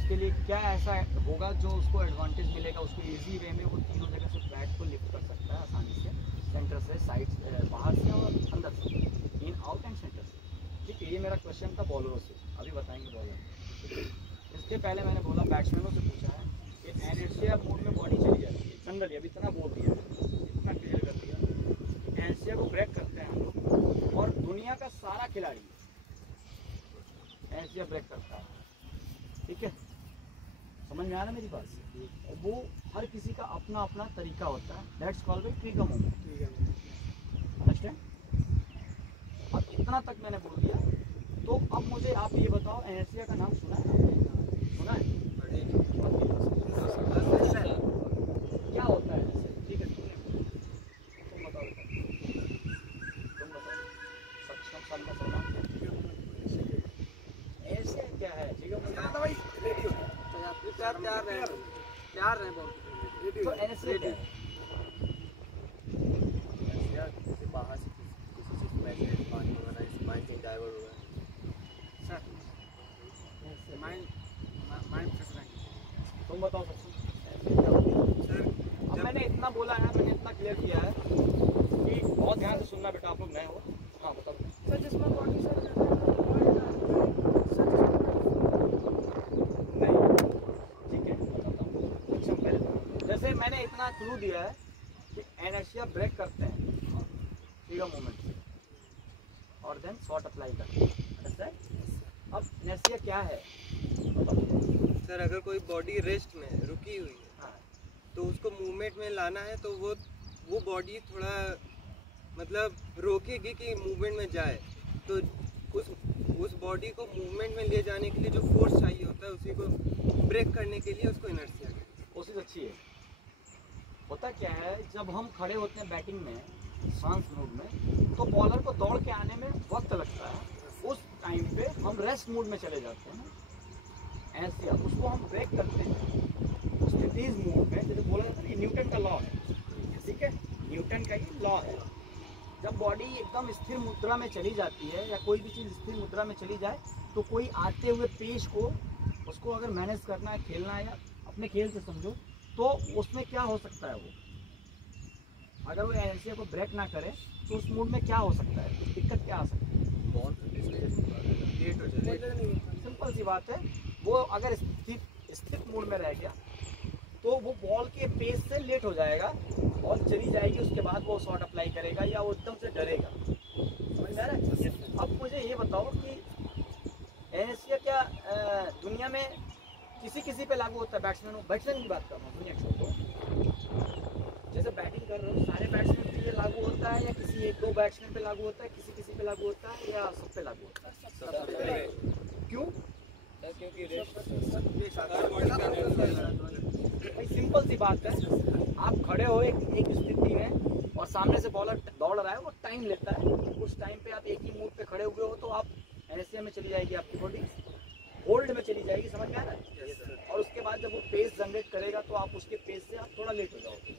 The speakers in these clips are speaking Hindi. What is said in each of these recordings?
उसके लिए क्या ऐसा होगा जो उसको एडवांटेज मिलेगा, उसको इजी वे में वो तीनों जगह से बैट को लिफ्ट कर सकता है आसानी से, सेंटर से, साइड, बाहर से और अंदर से, इन आउट एंड सेंटर से। ठीक है, ये मेरा क्वेश्चन था बॉलरों से, अभी बताएंगे बॉलर। इसके पहले मैंने बोला बैट्समैनों से पूछा है कि इनर्शिया मोड में बॉडी चली जाती है जनरली, अभी इतना बोल दिया, इतना क्लियर कर दिया। इनर्शिया को ब्रेक करते हैं हम लोग, और दुनिया का सारा खिलाड़ी इनर्शिया ब्रेक करता है। ठीक है, समझ में आ रहा है मेरी बात? और वो हर किसी का अपना अपना तरीका होता है, that's called by trigger movement. Understand? अब इतना तक मैंने बोल दिया, तो अब मुझे आप ये बताओ, इनर्शिया का नाम सुना है आपने? सुना है? क्या होता है इनर्शिया? ठीक है, तुम बताओ, तुम बताओ, सक्षम साल का इनर्शिया क्या है? ठीक है भाई, प्यार रहे बहुत। तो इनर्शिया क्या है? किसी बाहर से किसी चीज़ को मैसेज पानी वगैरह इस माइंड से डाइवर्ट हो गया सर माइंड फ्रेश रहेंगे। तुम बताओ सर। अब मैंने इतना बोला है, मैंने इतना क्लियर किया है कि बहुत ध्यान से सुनना बेटा, आप लोग नए हो। हाँ बताओ सर जिसमें बॉडी सर नहीं, ठीक है बताता हूँ। अच्छा पहले जैसे मैंने इतना क्लू दिया है कि इनर्शिया ब्रेक करते हैं ट्रिगर मूवमेंट से, और देन शॉट अप्लाई करते हैं। अंडरस्टैंड? अब इनर्शिया क्या है सर। अगर कोई बॉडी रेस्ट में रुकी हुई है, हाँ, तो उसको मूवमेंट में लाना है, तो वो बॉडी थोड़ा मतलब रोकेगी कि मूवमेंट में जाए, तो उस बॉडी को मूवमेंट में ले जाने के लिए जो फोर्स चाहिए होता है, उसी को ब्रेक करने के लिए उसको इनर्शिया कहते हैं। कोशिश अच्छी है। होता क्या है, जब हम खड़े होते हैं बैटिंग में, सांस मूड में, तो बॉलर को दौड़ के आने में वक्त लगता है, उस टाइम पे हम रेस्ट मूड में चले जाते हैं। ऐसे उसको हम ब्रेक करते हैं उस स्थितिज मूड में, जैसे बोला जाता है ना, न्यूटन का लॉ है। ठीक है, न्यूटन का ये लॉ है। जब बॉडी एकदम स्थिर मुद्रा में चली जाती है, या कोई भी चीज़ स्थिर मुद्रा में चली जाए, तो कोई आते हुए पेश को, उसको अगर मैनेज करना है, खेलना है, या अपने खेल से समझो, तो उसमें क्या हो सकता है, वो अगर वो इनर्शिया को ब्रेक ना करे तो उस मूड में क्या हो सकता है, दिक्कत क्या आ सकती है? सिंपल सी बात है, वो अगर स्थिर मूड में रह गया तो वो बॉल के पेस से लेट हो जाएगा और चली जाएगी, उसके बाद वो शॉट अप्लाई करेगा या वो एकदम से डरेगा। समझ में आ रहा है? अब मुझे ये बताओ कि इनर्शिया क्या दुनिया में किसी पे लागू होता है? बैट्समैन की बात कर रहा हूँ, दुनिया छोड़ो। जैसे बैटिंग कर रहे हो, सारे बैट्समैन पे ये लागू होता है, या किसी एक दो बैट्समैन पे लागू होता है, किसी पे लागू होता है, या सब पे लागू होता है? क्यों? क्योंकि भाई सिंपल सी बात है, आप खड़े हो एक स्थिति में और सामने से बॉलर दौड़ रहा है, वो टाइम लेता है, उस टाइम पे आप एक ही मूड पे खड़े हुए हो, तो आप इनर्शिया में चली जाएगी, आपकी बॉडी होल्ड में चली जाएगी। समझ में आ रहा है? और उसके बाद जब वो पेस जनरेट करेगा, तो आप उसके पेस से आप थोड़ा लेट हो जाओगे।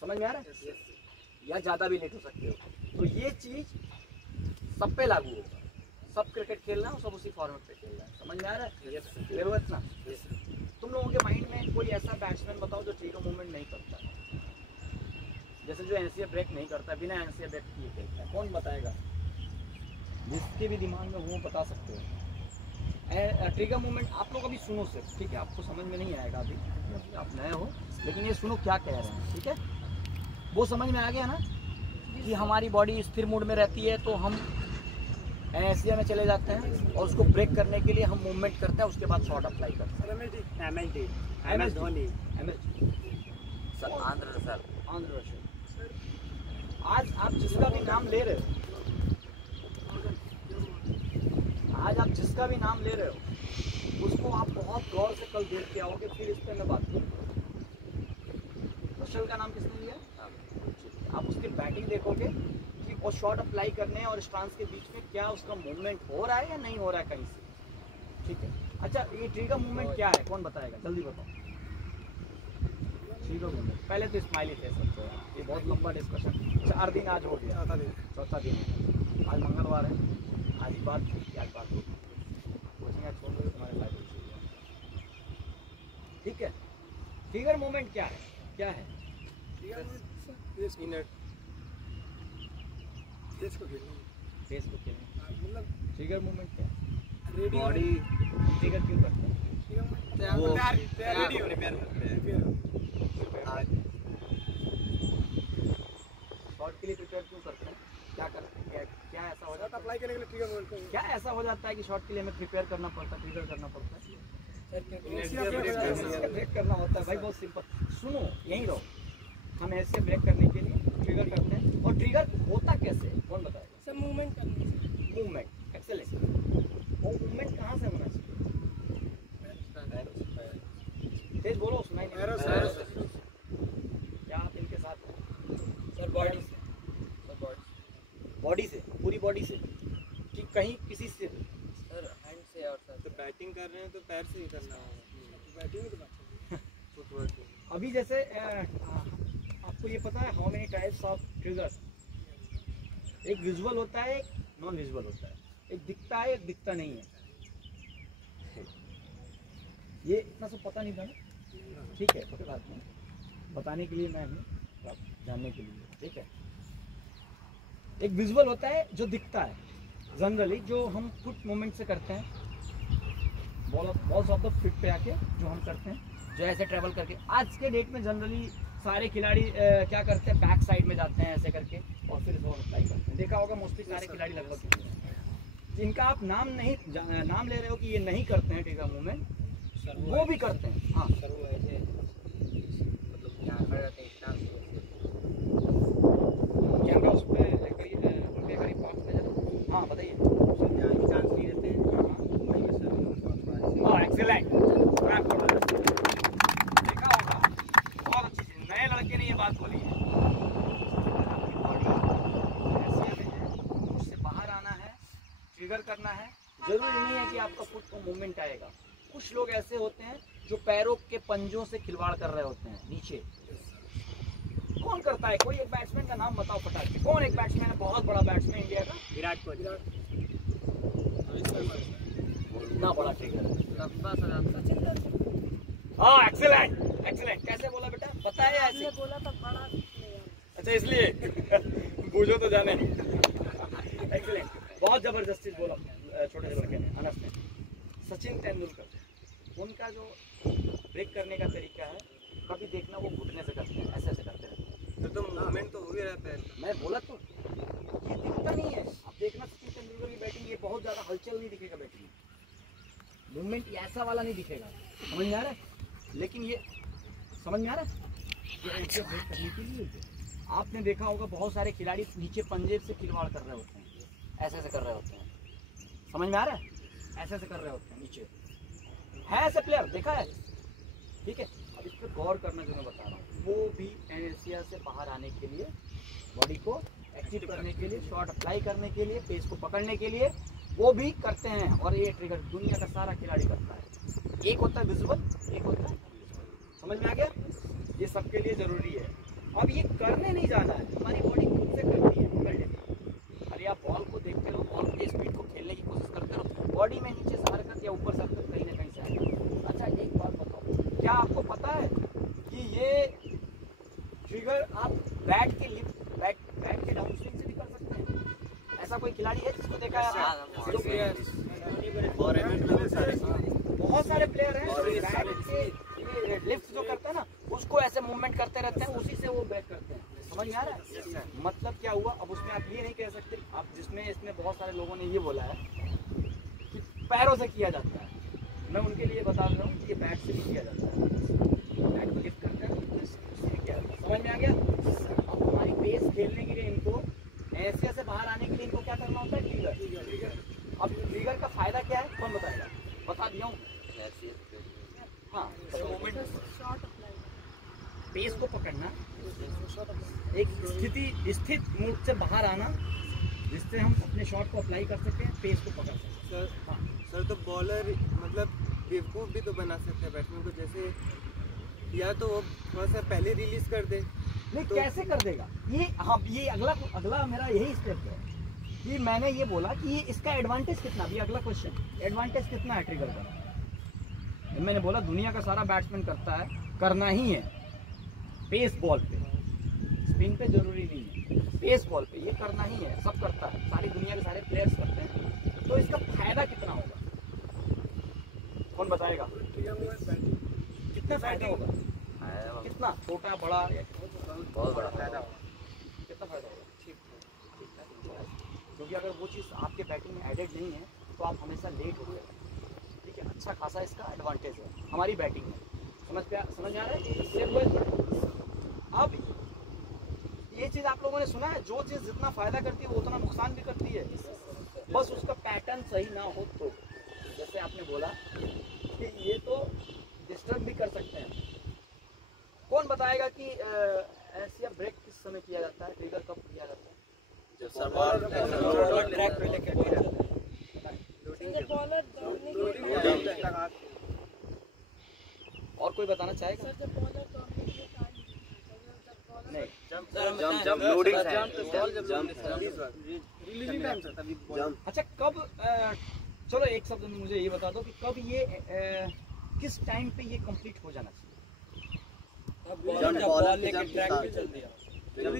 समझ में आ रहा है? या ज़्यादा भी लेट हो सकते हो। तो ये चीज़ सब पे लागू होगा, सब क्रिकेट खेलना है, सब उसी फॉर्मेट पे खेलना है। समझ में आ रहा है? क्लियर हुआ इतना? तुम लोगों के माइंड में कोई ऐसा बैट्समैन बताओ जो ट्रिगर मूवमेंट नहीं करता, जैसे जो एनसीए ब्रेक नहीं करता, बिना एनसीए ब्रेक किए खेलता है? कौन बताएगा? जिसके भी दिमाग में वो बता सकते हो। ट्रिगर मूवमेंट आप लोग अभी सुनो सिर्फ, ठीक है? आपको समझ में नहीं आएगा अभी, आप नए हो, लेकिन ये सुनो क्या कह रहे हैं, ठीक है? वो समझ में आ गया ना कि हमारी बॉडी स्थिर मूड में रहती है, तो हम एनएसए में चले जाते हैं, और उसको ब्रेक करने के लिए हम मूवमेंट करते हैं, उसके बाद शॉट अप्लाई करते हैं। MS Dhoni, sir Andhra sir आज आप जिसका भी नाम ले रहे हो, उसको आप बहुत गौर से कल देख के आओगे, फिर इस पर मैं बात करूँगा। रशल का नाम किसने लिया? आप उसकी बैटिंग देखोगे कि और शॉट अप्लाई करने और स्टांस के बीच में क्या उसका मूवमेंट हो रहा है या नहीं हो रहा है कहीं से, ठीक है? अच्छा, ये ट्रिगर मूवमेंट क्या है, कौन बताएगा? जल्दी बताओ। ट्रिगर मूवमेंट पहले तो स्माइली फेस सकते हो, ये बहुत लंबा डिस्कशन, 4 दिन आज हो गया, चौथा दिन है, आज मंगलवार है, आज ही बात की, आज बात होगी, कोचिंग आज छोड़ दो, तुम्हारे फायदे। ठीक है। ट्रिगर मूवमेंट क्या है? क्या है? इनर फेस को खेलना फेस को खेलना। मतलब ट्रिगर मूवमेंट क्या है? रेडी बॉडी ट्रिगर क्यों करते हैं? वो रेडी होने शॉट के लिए प्रिपेयर क्यों करते हैं? क्या करते हैं? क्या ऐसा हो जाता है? अप्लाई करने के लिए ट्रिगर बोलते हैं। क्या ऐसा हो जाता है कि शॉट के लिए हमें प्रिपेयर करना पड़ता है, ट्रिगर करना पड़ता है? ब्रेक करना होता है भाई, बहुत सिंपल। सुनो, यहीं रहो। हम ऐसे ब्रेक करने के लिए ट्रिगर करते हैं। और ट्रिगर होता कैसे है? कौन बताएगा? सब मूवमेंट करने से। Movement, excellent. वो मूवमेंट कहाँ से होना चाहिए? तेज बोलो, सुनाई नहीं। एरो से। क्या आप इनके साथ हैं? सर बॉडी से बॉडी से, पूरी बॉडी से कि कहीं किसी से? सर हैंड से और सर तो बैटिंग कर रहे हैं तो पैर से ही करना होगा। बैटिंग तो बात है। फुटवर्क अभी जैसे आपको ये पता है how many types of trigger? एक विजुअल होता है, एक नॉन विजुअल होता है। एक दिखता है, एक दिखता नहीं है। ये इतना सब पता नहीं था ना? ठीक है, कोई बात नहीं, बताने के लिए मैं हूँ, आप जानने के लिए। ठीक है। एक विजुअल होता है जो दिखता है, जनरली जो हम फुट मूवमेंट से करते हैं, बॉल्स ऑफ द फीट पे आके जो हम करते हैं, जो ऐसे ट्रेवल करके। आज के डेट में जनरली सारे खिलाड़ी क्या करते हैं, बैक साइड में जाते हैं ऐसे करके और फिर बॉल अप्लाई करते हैं। देखा होगा मोस्टली सारे खिलाड़ी लगभग। जिनका आप नाम ले रहे हो कि ये नहीं करते हैं ट्रिगर मूवमेंट, वो भी करते हैं। हाँ सर वो ऐसे मतलब यहाँ खड़े रहते हैं इतना कैमरा उस पर उनके करीब पास में जाता। हाँ बताइए। चांस नहीं देते हैं। हाँ एक्सीलेंट। देखा होगा, बहुत अच्छी चीज। नए लड़के ने ये बात बोली है। उससे बाहर आना है, ट्रिगर करना है। जरूरी नहीं है कि आपका फुट को मूवमेंट आएगा। कुछ लोग ऐसे होते हैं जो पैरों के पंजों से खिलवाड़ कर रहे होते हैं नीचे। कौन करता है? कोई एक बैट्समैन का नाम बताओ फटाक से। कौन एक बैट्समैन है, बहुत बड़ा बैट्समैन इंडिया का? विराट कोहली। इतना बड़ा ट्रिगर है। लंबा सा सचिन तेंदुलकर। हाँ एक्सीलेंट, एक्सीलेंट। कैसे बोला बेटा? बताया ऐसे। आपने बोला था बड़ा player। अच्छा इसलिए पूछो तो जाने। एक्सीलेंट, बहुत जबरदस्ती बोला छोटे से लड़के ने, अनस ने। सचिन तेंदुलकर, उनका जो ब्रेक करने का तरीका है, कभी देखना वो घुटने से करते हैं, ऐसे ऐसे करते रहते हैं। तो मूवमेंट तो हो ही रहा है पैर। मैं बोला तो, ये दिखता नहीं है। आप देखना सचिन तेंदुलकर की बैटिंग, ये बहुत ज्यादा हलचल नहीं दिखेगा बैटिंग में, मूवमेंट ऐसा वाला नहीं दिखेगा। समझ में आ रहा है? लेकिन ये समझ में आ रहा है, ये ऐसे ब्रेक करने के लिए आपने देखा होगा बहुत सारे खिलाड़ी नीचे पंजे से खिलवाड़ कर रहे होते हैं, ऐसे ऐसे कर रहे होते हैं। समझ में आ रहा है? ऐसे ऐसे कर रहे होते हैं नीचे, है ऐसे प्लेयर देखा है? ठीक है। अब इस पर गौर करना जो मैं बता रहा हूँ, वो भी एनेस्थीसिया से बाहर आने के लिए, बॉडी को एक्टिव करने के लिए, शॉट अप्लाई करने के लिए, पेस को पकड़ने के लिए वो भी करते हैं। और ये ट्रिगर दुनिया का सारा खिलाड़ी करता है। एक होता है विजुअल, एक होता है, समझ में आ गया? ये सबके लिए जरूरी है। अब ये करने नहीं जाना है, हमारी बॉडी खुद से करती है, पकड़ लेती है। अरे आप बॉल को देखते रहो, बॉल की स्पीड को खेलने की कोशिश करते रहो, बॉडी में नीचे से हरकत या ऊपर से हरकत कहीं ना कहीं से आएगी। अच्छा एक बात बताओ, क्या आपको पता है कि ये ट्रिगर आप बैट के डाउन स्विंग से भी कर सकते हैं? ऐसा कोई खिलाड़ी है जिसको देखा है? बहुत सारे प्लेयर हैं बैट के लिफ्ट जो करते हैं ना, उसको ऐसे मूवमेंट करते रहते हैं, उसी से वो बैक करते हैं। समझ में आ रहा है? मतलब क्या हुआ? अब उसमें आप ये नहीं कह सकते, आप जिसमें इसमें बहुत सारे लोगों ने ये बोला है कि पैरों से किया जाता है, मैं उनके लिए बता रहा हूँ कि ये बैट से भी किया जाता है। बैट को लिफ्ट करते हैं, उससे भी किया जाता है। समझ में आ गया? अब हमारी पेस खेलने के लिए इनको, एशिया से बाहर आने के लिए इनको क्या करना होता है? ट्रिगर। अब ट्रिगर का फायदा क्या है, कौन बताएगा? बता दिया हूँ। हाँ, शॉट अप्लाई। पेस को पकड़ना, एक स्थित मूड से बाहर आना, जिससे हम अपने शॉट को अप्लाई कर सकते हैं, पेस को पकड़ सकते हैं। सर हाँ सर तो बॉलर मतलब बेवकूफ़ भी तो बना सकते हैं बैट्समैन को, जैसे या तो वो थोड़ा सा पहले रिलीज कर दे। नहीं तो कैसे कर देगा ये? हाँ ये अगला मेरा यही स्टेप है कि मैंने ये बोला कि ये इसका एडवांटेज कितना, भी अगला क्वेश्चन, एडवांटेज कितना है ट्रिगर का? मैंने बोला दुनिया का सारा बैट्समैन करता है, करना ही है। पेस बॉल पे, स्पिन पे जरूरी नहीं है, पेस बॉल पे ये करना ही है, सब करता है, सारी दुनिया के सारे प्लेयर्स करते हैं। तो इसका फायदा कितना होगा, कौन बताएगा? कितना फायदा होगा? कितना, छोटा बड़ा? बहुत बड़ा फायदा होगा। कितना फायदा होगा? क्योंकि अगर वो चीज़ आपके बैटिंग में एडेड नहीं है तो आप हमेशा लेट हो गए, ठीक है। अच्छा खासा इसका एडवांटेज है हमारी बैटिंग में। समझ आ रहा है? इससे अब ये चीज़ आप लोगों ने सुना है, जो चीज़ जितना फायदा करती है वो उतना नुकसान भी करती है, बस उसका पैटर्न सही ना हो तो। जैसे आपने बोला कि ये तो डिस्टर्ब भी कर सकते हैं। कौन बताएगा कि ऐसी ब्रेक किस समय किया जाता है, ट्रिगर कब किया जाता है? ट्रैक पे लेके बॉलर दौड़ने के और कोई बताना चाहेगा? सर जब बॉलर दौड़ने के लिए टाइम नहीं, जंप लोडिंग अच्छा कब चलो एक शब्द में मुझे ये बता दो कि कब ये किस टाइम पे ये कंप्लीट हो जाना चाहिए? बॉल लेके ट्रैक पे चल दिया। सर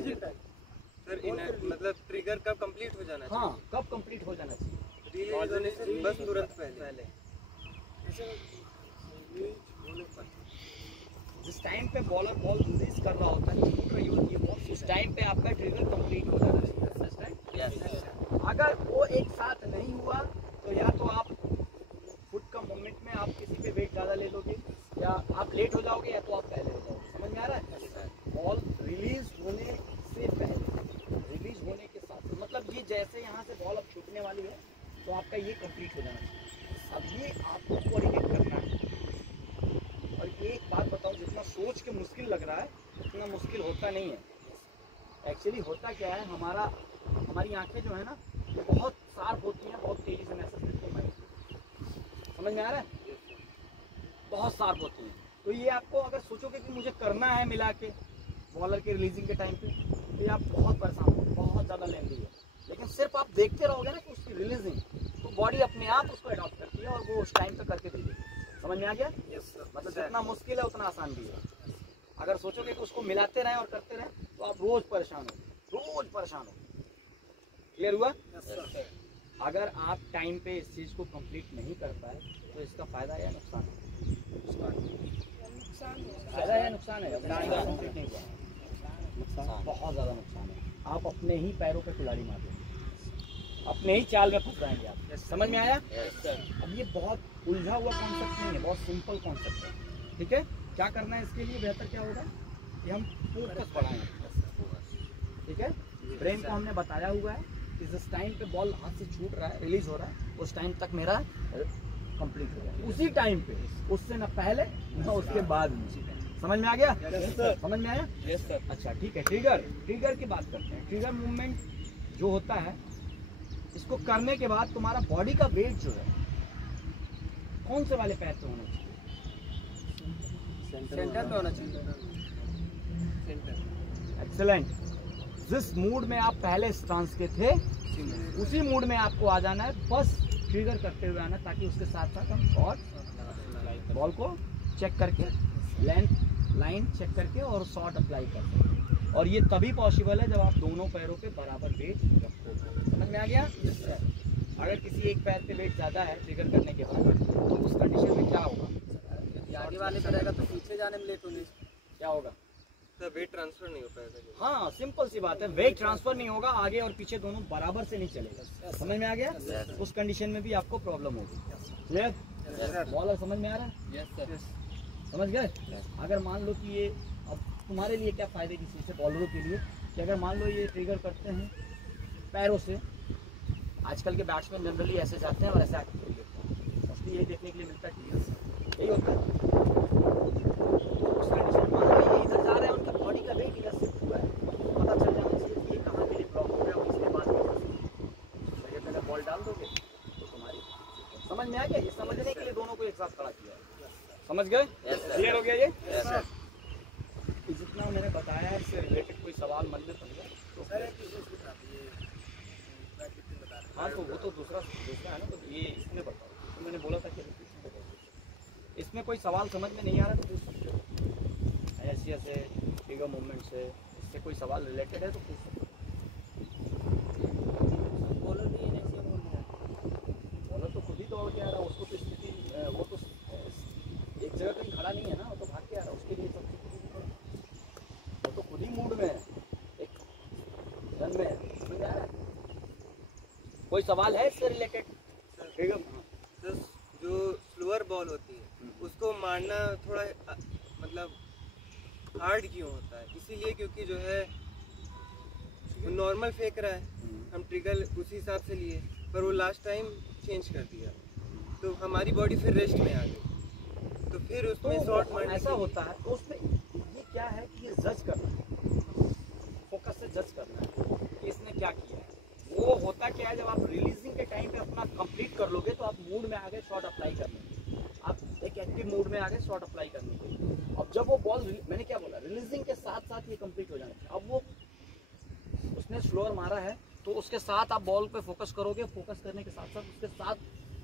मतलब ट्रिगर कब कंप्लीट हो जाना हाँ, कब कंप्लीट हो जाना चाहिए? रिलीज होने से बस तुरंत पहले। जिस टाइम पे बॉलर बॉल रिलीज कर रहा होता है, छूट रही होती है बॉल, उस टाइम पे आपका ट्रिगर कंप्लीट हो जाना चाहिए। अगर वो एक साथ नहीं हुआ तो या तो आप फुट का मूवमेंट में आप किसी पे वेट ज़्यादा ले लोगे, या आप लेट हो जाओगे, या तो आप पहले हो जाओगे। समझ में आ रहा है? बॉल रिलीज होने से पहले, रिलीज होने के साथ, मतलब ये जैसे यहाँ से बॉल अब छूटने वाली है तो आपका ये कंप्लीट हो जाना चाहिए। अब ये आपको कोऑर्डिनेट करना है। और एक बात बताओ, जितना सोच के मुश्किल लग रहा है उतना मुश्किल होता नहीं है। एक्चुअली होता क्या है, हमारी आंखें जो है ना ये बहुत शार्प होती हैं, बहुत तेज़ी से मैसेज देती हैं। समझ में आ रहा है? बहुत शार्प होती हैं। तो ये आपको अगर सोचोगे कि मुझे करना है मिला के बॉलर के रिलीजिंग के टाइम पे, तो ये आप बहुत परेशान हो, बहुत ज़्यादा लेंदी है। लेकिन सिर्फ आप देखते रहोगे ना कि उसकी रिलीजिंग, तो बॉडी अपने आप उसको अडॉप्ट करती है और वो उस टाइम पे करके देगी। समझ में आ गया? मतलब जितना मुश्किल है उतना आसान भी है। अगर सोचोगे कि उसको मिलाते रहें और करते रहें तो आप रोज परेशान हो। क्लियर हुआ? अगर आप टाइम पे इस चीज़ को कंप्लीट नहीं कर पाए तो इसका फायदा या नुकसान है? फायदा या नुकसान है? कंप्लीट नहीं हुआ, बहुत ज़्यादा नुकसान है। आप अपने ही पैरों पे कुल्हाड़ी मार देंगे, अपने ही चाल में फंस जाएंगे आप। समझ में आया? अब ये बहुत उलझा हुआ कॉन्सेप्ट नहीं है, बहुत सिंपल कॉन्सेप्ट है। ठीक है, क्या करना है इसके लिए बेहतर क्या होगा कि हम फोकस बढ़ाएं। ठीक है, ब्रेन को हमने बताया हुआ है कि जिस टाइम पे बॉल हाथ से छूट रहा है, रिलीज हो रहा है, उस टाइम तक मेरा कंप्लीट हो जाए, उसी टाइम पे, उससे न पहले न उसके बाद में। समझ में आ गया? समझ में आया? Yes sir. अच्छा ठीक है, ट्रिगर की बात करते हैं। ट्रिगर मूवमेंट जो होता है, इसको करने के बाद तुम्हारा बॉडी का वेट जो है कौन से वाले पैर पे होना चाहिए? सेंटर में होना चाहिए। एक्सीलेंट। जिस मूड में आप पहले स्टांस के थे उसी मूड में आपको आ जाना है, बस ट्रिगर करते हुए आना, ताकि उसके साथ साथ हम शॉट बॉल को चेक करके, लेंथ लाइन चेक करके और शॉट अप्लाई कर सकें। और ये तभी पॉसिबल है जब आप दोनों पैरों पे बराबर वेट रखोगे। समझ में आ गया? अगर किसी एक पैर पे वेट ज़्यादा है ट्रिगर करने के बाद, तो उस कंडीशन में क्या होगा? आगे वाले पे रहेगा तो पीछे जाने में लेट होगी। क्या होगा? सर वेट ट्रांसफर नहीं हो पाएगा। हाँ, सिंपल सी बात है, वेट ट्रांसफर नहीं होगा, आगे और पीछे दोनों बराबर से नहीं चलेगा। समझ में आ गया? उस कंडीशन में भी आपको प्रॉब्लम होगी। क्लियर? बॉलर समझ में आ रहा है? Yes sir. समझ गए? अगर मान लो कि ये, अब तुम्हारे लिए क्या फ़ायदे की चीज़ है बॉलरों के लिए, कि अगर मान लो ये ट्रिगर करते हैं पैरों से, आजकल के बैट्समैन जनरली ऐसे जाते हैं और ऐसे आके खेल लेते हैं, मोस्टली यही देखने के लिए मिलता है, यही होता है। उस कंडीशन में मान लो ये इधर जा रहे हैं, उनका बॉडी का वेट इधर शिफ्ट हुआ है, तो पता चल जाना चाहिए कि ये कहाँ के लिए ब्लॉक हो गया, और इसके बाद में अगर बॉल डाल दोगे तो तुम्हारी समझ में आ गया? ये समझने के लिए दोनों को एक साथ खड़ा किया है। समझ गए? क्लियर हो गया ये? जितना मैंने बताया इससे रिलेटेड कोई सवाल मन में पड़ गया तो हाँ, तो वो तो दूसरा है ना, तो ये इसमें बताओ। तो मैंने बोला था कि इसमें कोई सवाल समझ में नहीं आ रहा तो पूछ सकते हो। एनर्शिया से, फिगर मूवमेंट से, इससे कोई सवाल रिलेटेड है तो पूछ सकते बॉलर भी इनर्शिया मोड में है। हो। बॉलर तो खुद ही दौड़ के आ रहा है, उसको तो स्थिति वो तो एक जगह कहीं खड़ा नहीं है ना, वो तो भाग के आ रहा है, उसके लिए सब वो तो खुद ही मूड में है, एक रन में है। समझ आ रहा है? कोई सवाल है इससे रिलेटेड? तो जो स्लोअर बॉल होती है उसको मारना थोड़ा मतलब हार्ड क्यों होता है? इसीलिए क्योंकि जो है नॉर्मल फेंक रहा है, हम ट्रिगर उसी हिसाब से लिए, पर वो लास्ट टाइम चेंज कर दिया तो हमारी बॉडी फिर रेस्ट में आ गई, तो फिर उसमें शॉट तो मारने ऐसा होता है। तो उसमें ये क्या है कि ये जज करना है, फोकस से जज करना है कि इसने क्या किया है। वो होता क्या है, जब आप रिलीजिंग के टाइम पे अपना कंप्लीट कर लोगे तो आप मूड में आ गए शॉट अप्लाई करने के, आप एक एक्टिव मूड में आ गए शॉट अप्लाई करने के। अब जब वो बॉल, मैंने क्या बोला, रिलीजिंग के साथ साथ ये कंप्लीट हो जाना चाहिए। अब वो उसने स्लोअर मारा है तो उसके साथ आप बॉल पे फोकस करोगे, फोकस करने के साथ साथ उसके साथ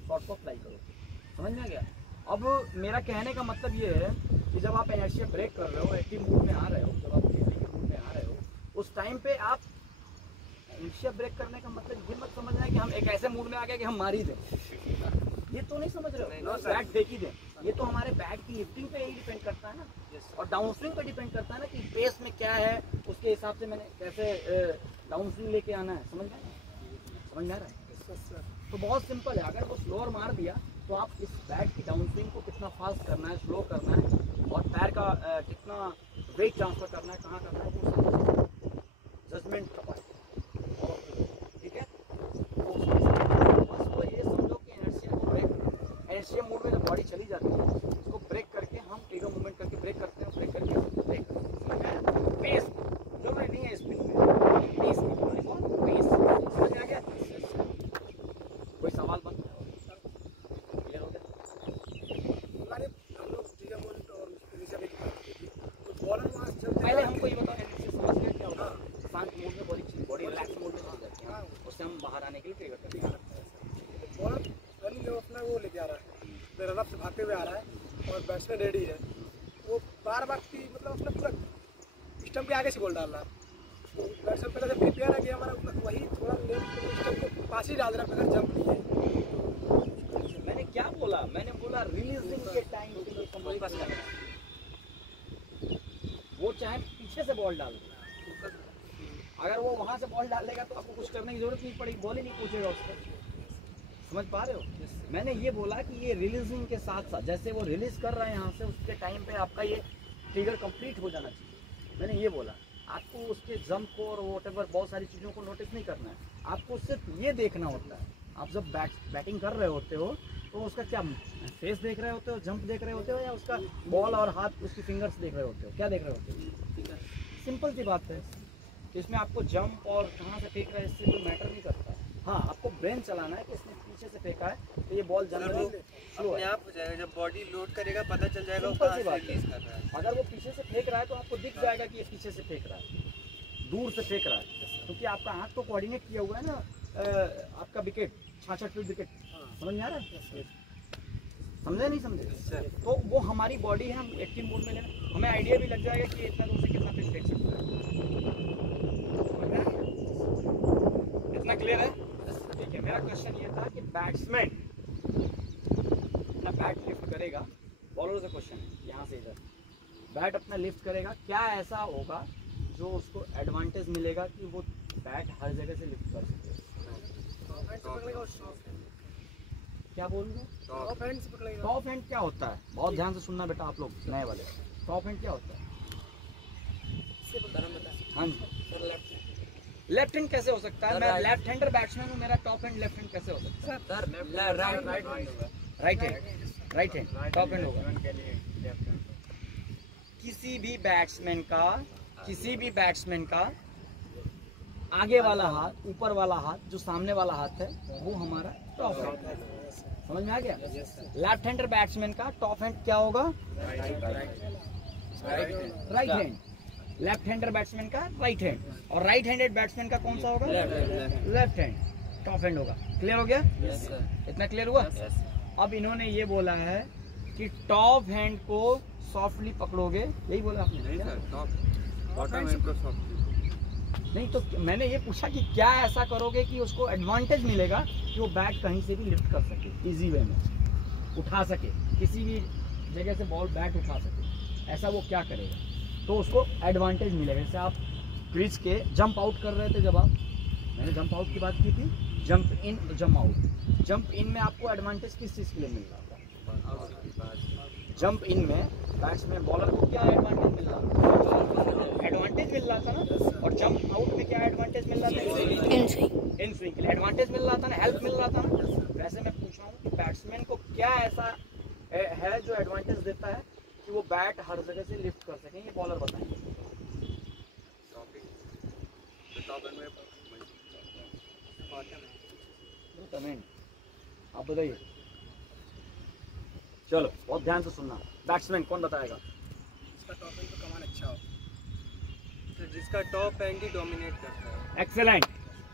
शॉट को अप्लाई करोगे। समझ में आ गया? अब मेरा कहने का मतलब ये है कि जब आप इनर्शिया ब्रेक कर रहे हो, एक्टिव मूड में आ रहे हो, जब आप फील्डिंग के मूड में आ रहे हो, उस टाइम पे आप इनर्शिया ब्रेक करने का मतलब ये मत समझना है कि हम एक ऐसे मूड में आ गए कि हम मार ही दें, ये तो नहीं समझ रहे हो। बैट देख ही दें, ये तो हमारे बैट की लिफ्टिंग पे ही डिपेंड करता है ना, और डाउन स्विंग पे डिपेंड करता है ना कि पेस में क्या है, उसके हिसाब से मैंने कैसे डाउन स्विंग लेके आना है। समझ में आ रहा है? तो बहुत सिंपल है, अगर वो स्लोअर मार दिया तो आप इस बैट की डाउन स्विंग को कितना फास्ट करना है, स्लो करना है, और पैर का कितना वेट ट्रांसफर करना है, कहाँ करना है, वो जजमेंट का पार्ट। ठीक है, तो बस वो ये समझो कि इनर्शिया मूड में जब बॉडी चली जाती है उसको ब्रेक करके हम ट्रिगर मूवमेंट करके ब्रेक करते हैं, ब्रेक करके ब्रेक पेस जरूरी नहीं है स्पिन में, पेस पेस। समझ में आ गया? कोई सवाल बन क्लियर हो गया? पहले हमको ये बताओ, एनर्जी समझ गए क्या होता है? शांत मूड में बॉडी रिलैक्स मूड में चली जाती है, उससे हम बाहर आने के लिए ट्रिगर करते हैं। बॉलर रनिंग जो अपना वो लेके आ रहा है, रन अप से भागते हुए आ रहा है और बैट्समैन रेडी है, वो बार बार की मतलब अपना पूरा स्टंप के आगे से बॉल डाल रहा है। तो बैट्समैन पहले जब प्रिपेयर है कि हमारा वही थोड़ा लेफ्ट स्टंप के पास ही डाल रहा है, अगर जंप नहीं है। मैंने क्या बोला? मैंने बोला रिलीजिंग के टाइम पे फोकस करना है। वो चाहे पीछे से बॉल डाल दे, अगर वो वहां से बॉल डालेगा तो आपको कुछ करने की जरूरत नहीं पड़ेगी, बॉल ही नहीं पूछेगा उसको। समझ पा रहे हो? मैंने ये बोला कि ये रिलीजिंग के साथ साथ जैसे वो रिलीज कर रहा है यहाँ से, उसके टाइम पे आपका ये ट्रिगर कंप्लीट हो जाना चाहिए। मैंने ये बोला, आपको उसके जंप को और वॉटेवर बहुत सारी चीज़ों को नोटिस नहीं करना है, आपको सिर्फ ये देखना होता है। आप जब बैटिंग कर रहे होते हो तो उसका क्या फेस देख रहे होते हो, जंप देख रहे होते हो, या उसका बॉल और हाथ, उसकी फिंगर्स देख रहे होते हो, क्या देख रहे होते हो? सिंपल सी बात है कि इसमें आपको जंप और कहाँ से फेंक रहा है इससे कोई मैटर नहीं करता। हाँ, आपको ब्रेन चलाना है कि इसने पीछे से फेंका है तो ये बॉल जनरली स्लो अपने है। आप हो जाएगा, जब बॉडी लोड करेगा पता चल जाएगा वो सिंपल कहाँ सी से बात रिलीज है। कर रहा है। अगर वो पीछे से फेंक रहा है तो आपको दिख जाएगा कि ये पीछे से फेंक रहा है, दूर से फेंक रहा है, क्योंकि आपका हाथ तो कोऑर्डिनेट किया हुआ है ना। आपका विकेट 66 फीट विकेट, समझ में आ रहा है? समझे नहीं समझे? तो वो हमारी बॉडी है, हम एक्टिव मोड में लेना, हमें आइडिया भी लग जाएगा कि इतना दूर से कितना फिट फेंक सकता है। इतना क्लियर है? ठीक है, मेरा क्वेश्चन ये था कि बैट्समैन अपना बैट लिफ्ट करेगा, बॉलर का क्वेश्चन है यहाँ से इधर, बैट अपना लिफ्ट करेगा, क्या ऐसा होगा जो उसको एडवांटेज मिलेगा कि वो बैट हर जगह से लिफ्ट कर सके? क्या बोल रहे हो? टॉप हैंड से पकड़ेगा। टॉप हैंड क्या होता है? बहुत ध्यान से सुनना बेटा आप लोग नए वाले। टॉप हैंड क्या होता है? हाँ जी, लेफ्ट हैंड कैसे हो सकता है? मैं लेफ्ट हैंडर बैट्समैन हूँ, मेरा टॉप हैंड लेफ्ट हैंड कैसे हो सकता है? राइट हैंड टॉप हैंड होगा। किसी भी बैट्समैन का आगे वाला हाथ, ऊपर वाला हाथ, जो सामने वाला हाथ है वो हमारा टॉप हैंड। समझ में आ गया? लेफ्ट हैंडर बैट्समैन का टॉप हैंड क्या होगा? Right hand. Left hander batsman का राइट हैंड, और राइट हैंडेड बैट्समैन का कौन सा होगा? लेफ्ट हैंड, टॉप हैंड होगा। क्लियर हो गया? इतना क्लियर हुआ? अब इन्होंने ये बोला है कि टॉप हैंड को सॉफ्टली पकड़ोगे, यही बोला आपने? नहीं सर, टॉप बॉटम हैंड को सॉफ्ट। नहीं तो मैंने ये पूछा कि क्या ऐसा करोगे कि उसको एडवांटेज मिलेगा कि वो बैट कहीं से भी लिफ्ट कर सके, इजी वे में उठा सके, किसी भी जगह से बॉल बैट उठा सके, ऐसा वो क्या करेगा तो उसको एडवांटेज मिलेगा। जैसे आप क्रीज के जंप आउट कर रहे थे, जब आप, मैंने जंप आउट की बात की थी, jump in jump out. Jump in में आपको एडवांटेज किस चीज़ के लिए मिल रहा था? जंप इन में बैट्समैन बॉलर को क्या एडवांटेज मिल रहा था? एडवांटेज मिल रहा था ना। और जंप आउट में क्या एडवांटेज मिल रहा था? इन स्विंग के लिए एडवांटेज मिल रहा था ना, हेल्प मिल रहा था ना। वैसे मैं पूछ रहा हूँ कि बैट्समैन को क्या ऐसा है जो एडवांटेज देता है कि वो बैट हर जगह से लिफ्ट कर सकें, ये बॉलर बताएंगे। आप बताइए, चलो बहुत ध्यान से सुनना। बैट्समैन कौन बताएगा? इसका टॉप एंड तो कमान अच्छा हो, तो जिसका टॉप हैंड ही डोमिनेट करता है। एक्सेलेंट,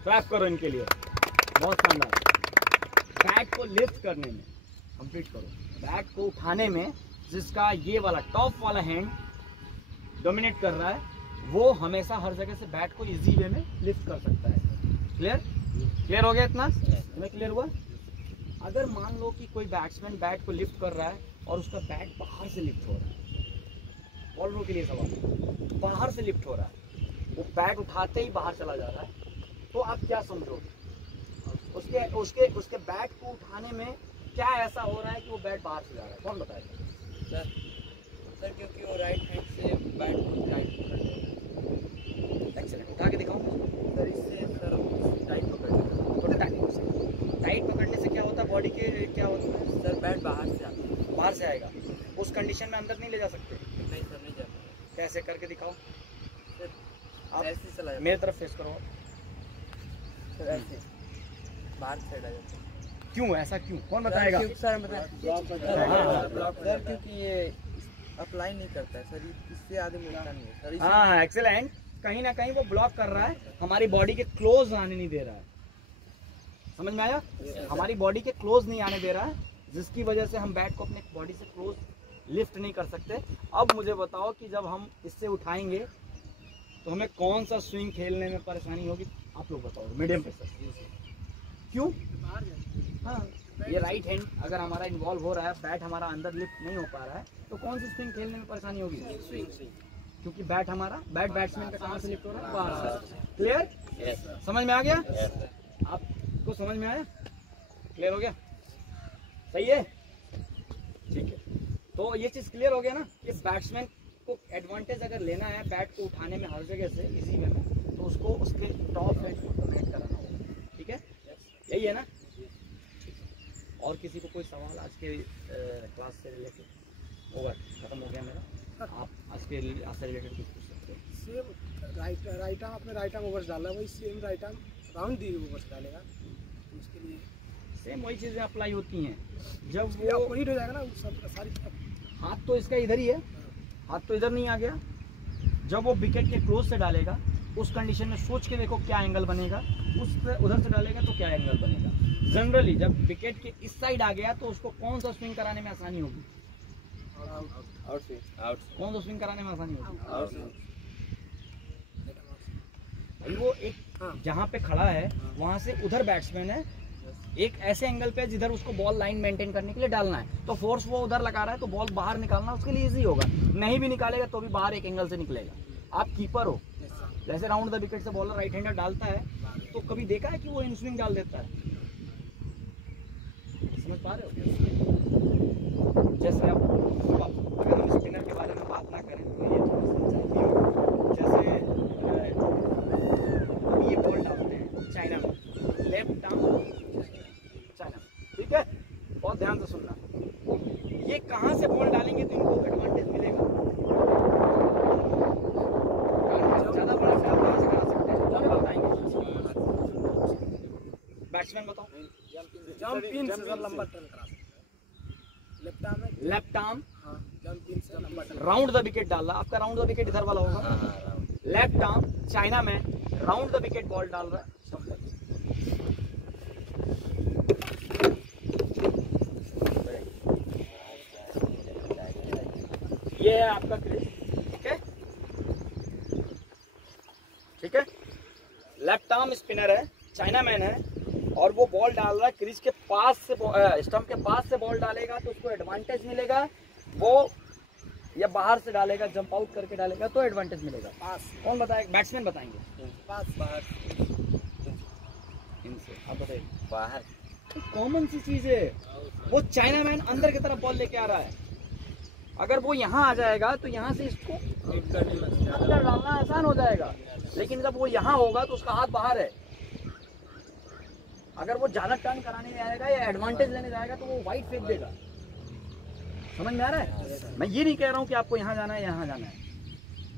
क्लैप करो इनके लिए, बहुत शानदार। बैट को लिफ्ट करने में, कंप्लीट करो, बैट को उठाने में जिसका ये वाला टॉप वाला हैंड डोमिनेट कर रहा है, वो हमेशा हर जगह से बैट को इजी वे में लिफ्ट कर सकता है। क्लियर? क्लियर हो गया इतना? तुम्हें क्लियर हुआ? अगर मान लो कि कोई बैट्समैन बैट को लिफ्ट कर रहा है और उसका बैट बाहर से लिफ्ट हो रहा है, बॉलरों के लिए सवाल, बाहर से लिफ्ट हो रहा है, वो बैट उठाते ही बाहर चला जा रहा है, तो आप क्या समझोगे? उसके उसके उसके बैट को उठाने में क्या ऐसा हो रहा है कि वो बैट बाहर से जा रहा है? कौन बताएगा? सर क्योंकि वो राइट हैंड से बैट को टाइट पकड़ लेगा। एक्सीलेंट, उठा के दिखाऊं सर इससे सर टाइट पकड़ लेगा। थोड़ा टाइट पकड़ने से क्या होता है? बॉडी के क्या होता है? सर बैट बाहर से आता है। बाहर से आएगा, उस कंडीशन में अंदर नहीं ले जा सकते। नहीं सर, नहीं जाता। कैसे करके दिखाओ? सर आप ऐसे ही चला जाता मेरी तरफ फेस करो। है। सर ऐसे बाहर साइड आ जाता है। क्यों ऐसा क्यों? कौन बताएगा? सर मतलब सर क्योंकि ये अप्लाई नहीं करता है सर, इससे आगे मिलता नहीं है सर। हाँ एक्सेलेंट, कहीं ना कहीं वो ब्लॉक कर रहा है, हमारी बॉडी के क्लोज आने नहीं दे रहा है। समझ में आया? हमारी बॉडी के क्लोज नहीं आने दे रहा है, जिसकी वजह से हम बैट को अपने बॉडी से क्लोज लिफ्ट नहीं कर सकते। अब मुझे बताओ कि जब हम इससे उठाएंगे तो हमें कौन सा स्विंग खेलने में परेशानी होगी? आप लोग बताओ। Medium pressure. क्यों? बाहर जाए। हाँ, ये राइट हैंड अगर हमारा इन्वॉल्व हो रहा है, बैट हमारा अंदर लिफ्ट नहीं हो पा रहा है, तो कौन सी स्विंग खेलने में परेशानी होगी? स्विंग। क्योंकि बैट बैट्समैन का कहाँ से लिफ्ट हो रहा है? बाहर से। क्लियर? समझ में आ गया? आपको समझ में आया? क्लियर हो गया? सही है? ठीक है, तो ये चीज क्लियर हो गया ना कि बैट्समैन को एडवांटेज अगर लेना है बैट को उठाने में हर जगह से इजी वे में, तो उसको उसके टॉप हैंड को डोमिनेट कराना होगा। ठीक है, यही है ना? और किसी को कोई सवाल आज के क्लास से रिलेटेड? ओवर, खत्म हो गया मेरा। आप आज से रिलेटेड कुछ पूछ सकते हो? सेम राइट आर्म, अपने राइट आर्म ओवर्स डालना है, वही सेम राइट आर्म राउंड दी ओवर्स डालेगा, तो उसके लिए सेम वही चीज़ें अप्लाई होती हैं। जब वो वो अपोजिट हो जाएगा ना, वो सब सारी हाथ तो इसका इधर ही है, हाथ तो इधर नहीं आ गया। जब वो विकेट के क्लोज से डालेगा, उस कंडीशन में सोच के देखो क्या एंगल बनेगा, उस पर उधर से डालेगा तो क्या एंगल बनेगा। जनरली जब विकेट के इस साइड आ गया तो उसको कौन सा स्विंग कराने में आसानी होगी? आउट। कौन सा स्विंग कराने में आसानी होगी? आउट। भाई वो एक जहाँ पे खड़ा है वहाँ से उधर बैट्समैन है, एक ऐसे एंगल पे जिधर उसको बॉल लाइन मेंटेन करने के लिए डालना है, तो फोर्स वो उधर लगा रहा है, तो बॉल बाहर निकालना उसके लिए इजी होगा। नहीं भी निकालेगा तो भी बाहर एक एंगल से निकलेगा। आप कीपर हो, जैसे राउंड द विकेट से बॉलर राइट हैंडर डालता है, तो कभी देखा है कि वो इन स्विंग डाल देता है? समझ पा रहे हो? जैसे आप अगर हम स्पिनर के बारे में बात ना करें तो ये थोड़ा सा जैसे ये बॉल डालते हैं चाइना में, लेफ्ट आर्म चाइना में, ठीक है? बहुत ध्यान से सुनना, ये कहाँ से बॉल डालेंगे तो इनको एडवांटेज मिलेगा? ज़्यादा बड़ा शॉट कहाँ से करा सकते हैं? कौन बताएंगे? बैट्समैन बताओ। जंप इन से सर लंबा टर्न करा सकते हैं। लेफ्ट आर्म हाँ, जंप इन से लंबा टर्न। राउंड द विकेट डाला, आपका राउंड द विकेट इधर वाला होगा। लेफ्ट आर्म चाइना में राउंड द विकेट बॉल डाल रहा है। आपका क्रीज, ठीक है, ठीक है। लेफ्ट आर्म स्पिनर है, चाइना मैन है, और वो बॉल डाल रहा है क्रीज के पास से, स्टंप के पास से बॉल डालेगा तो उसको एडवांटेज मिलेगा। वो या बाहर से डालेगा, जंप आउट करके डालेगा तो एडवांटेज मिलेगा। पास कौन बताएगा? बैट्समैन बताएंगे। पास बाहर इनसे आप बताइए। बाहर कॉमन सी चीज है। वो चाइना मैन अंदर की तरफ बॉल लेके आ रहा है, अगर वो यहाँ आ जाएगा तो यहाँ से इसको अंदर डालना आसान हो जाएगा, लेकिन जब वो यहाँ होगा तो उसका हाथ बाहर है। अगर वो ज्यादा टर्न कराने जाएगा या एडवांटेज लेने जाएगा तो वो वाइड फेंक देगा। समझ में आ रहा है? मैं ये नहीं कह रहा हूँ कि आपको यहाँ जाना है यहाँ जाना है,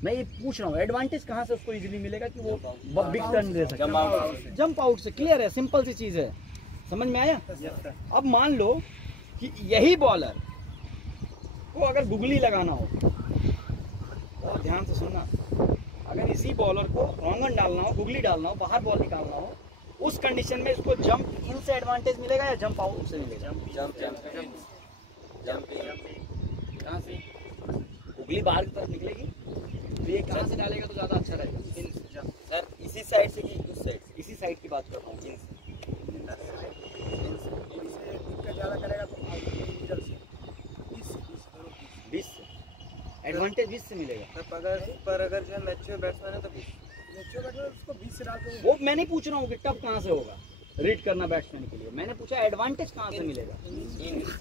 मैं ये पूछ रहा हूँ एडवांटेज कहाँ से उसको इजीली मिलेगा कि वो बिग टर्न दे सके। जंप आउट से। क्लियर है, सिंपल सी चीज है, समझ में आया? अब मान लो कि यही बॉलर को अगर गुगली लगाना हो, और ध्यान से सुनना, अगर इसी बॉलर को रॉन्गन डालना हो, गुगली डालना हो, बाहर बॉल निकालना हो, उस कंडीशन में इसको जंप इन से एडवांटेज मिलेगा या जंप आउट से मिलेगा? कहाँ से? गुगली बाहर की तरफ निकलेगी तो ये कहाँ से डालेगा तो ज़्यादा अच्छा रहेगा? सर इसी साइड से कि उस साइड? इसी साइड की बात कर रहा हूँ। दिक्कत ज़्यादा करेगा तो इधर से 20 से एडवांटेज 20 से मिलेगा। पर अगर जो है मैच्योर बैट्समैन है तो नीचे बैठे उसको 20 से डाल के वो मैं नहीं पूछ रहा हूँ कि टफ कहाँ से होगा रीड करना बैट्समैन के लिए, मैंने पूछा एडवांटेज कहाँ से मिलेगा।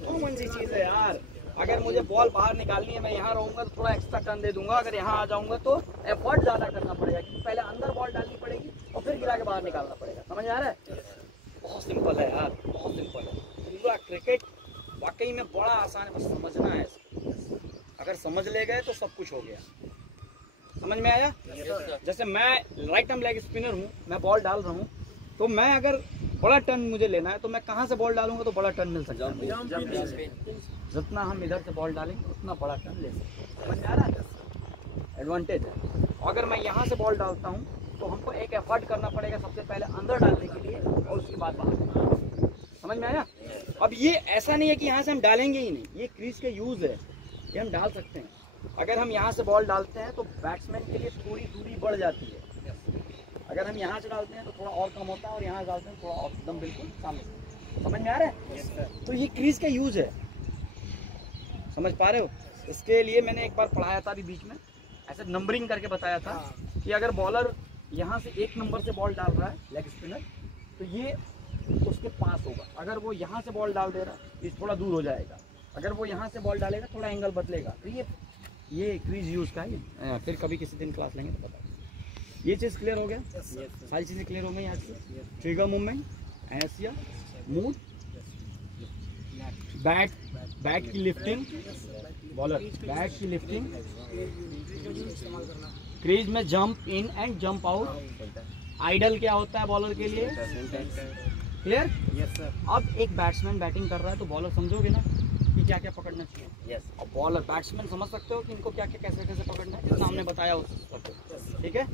कॉमन सी चीज़ है यार। अगर मुझे बॉल बाहर निकालनी है, मैं यहाँ रहूँगा तो थोड़ा एक्स्ट्रा टर्न दे दूंगा, अगर यहाँ आ जाऊँगा तो एफर्ट ज़्यादा करना पड़ेगा, क्योंकि पहले अंदर बॉल डालनी पड़ेगी और फिर गिरा के बाहर निकालना पड़ेगा। समझ आ रहा है? बहुत सिंपल है यार, बहुत सिंपल है। पूरा क्रिकेट वाकई में बड़ा आसान है, बस समझना है इसको। अगर समझ ले गए तो सब कुछ हो गया। समझ में आया? जैसे मैं राइट आर्म लेग स्पिनर हूँ, मैं बॉल डाल रहा हूँ, तो मैं अगर बड़ा टर्न मुझे लेना है तो मैं कहाँ से बॉल डालूंगा तो बड़ा टर्न मिल सकता है। जितना हम इधर से बॉल डालेंगे उतना बड़ा टर्न ले सकते हैं। समझ में आ रहा है? एडवांटेज है। अगर मैं यहाँ से बॉल डालता हूँ तो हमको एक एफर्ट करना पड़ेगा सबसे पहले अंदर डालने के लिए, और उसके बाद बाहर। समझ में आया? अब ये ऐसा नहीं है कि यहाँ से हम डालेंगे ही नहीं, ये क्रीज के यूज़ है, ये हम डाल सकते हैं। अगर हम यहाँ से बॉल डालते हैं तो बैट्समैन के लिए थोड़ी दूरी बढ़ जाती है। अगर हम यहाँ से डालते हैं तो थोड़ा और कम होता है, और यहाँ डालते हैं थोड़ा और एकदम बिल्कुल सामने। समझ में आ रहा है? तो ये क्रीज का यूज है, समझ पा रहे हो? इसके लिए मैंने एक बार पढ़ाया था अभी बीच में, ऐसे नंबरिंग करके बताया था कि अगर बॉलर यहाँ से 1 नंबर से बॉल डाल रहा है लेग स्पिनर, तो ये उसके पास होगा। अगर वो यहाँ से बॉल डाल दे रहा है, ये थोड़ा दूर हो जाएगा। अगर वो यहाँ से बॉल डालेगा थोड़ा एंगल बदलेगा। तो ये क्रीज यूज का है। फिर कभी किसी दिन क्लास लेंगे तो बताओ। ये चीज़ क्लियर हो गया? सारी चीज़ें क्लियर हो गई आज से। ट्रिगर मूवमेंट, एसिया मूव, बैट की लिफ्टिंग, बॉलर बैट की लिफ्टिंग, क्रीज में jump in and jump out, ideal क्या होता है बॉलर के लिए, क्लियर? अब एक बैट्समैन बैटिंग कर रहा है तो बॉलर समझोगे ना कि क्या क्या पकड़ना चाहिए। अब बॉलर बैट्समैन समझ सकते हो कि इनको क्या क्या कैसे कैसे पकड़ना है, जैसा हमने बताया उस पर। ठीक है?